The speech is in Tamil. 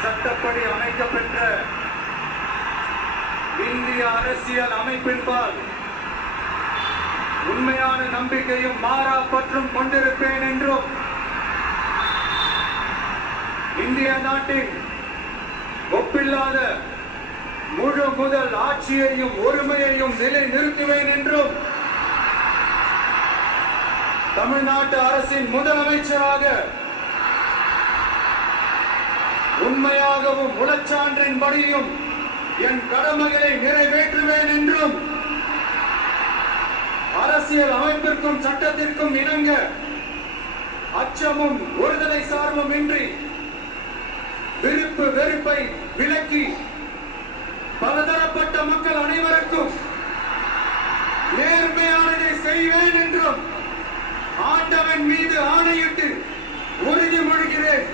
சட்டப்படி அமைக்கப்பெற்ற இந்திய அரசியல் அமைப்பின்பால் உண்மையான நம்பிக்கையும் மாறா பற்றும் கொண்டிருப்பேன் என்றும் இந்திய நாட்டின் ஒப்பில்லாத முழு முதல் ஆட்சியையும் ஒருமையையும் நிலை நிறுத்துவேன் என்றும் தமிழ்நாட்டு அரசின் முதலமைச்சராக உண்மையாகவும் உளச்சான்றின்படியும் என் கடமைகளை நிறைவேற்றுவேன் என்றும் அரசியல் அமைப்பிற்கும் சட்டத்திற்கும் இணங்க அச்சமும் ஒருதலை சார்பும் இன்றி விருப்பு வெறுப்பை விலக்கி பலதரப்பட்ட மக்கள் அனைவருக்கும் நேர்மையானதை செய்வேன் என்றும் ஆண்டவன் மீது ஆணையிட்டு உறுதிமொழிகிறேன்.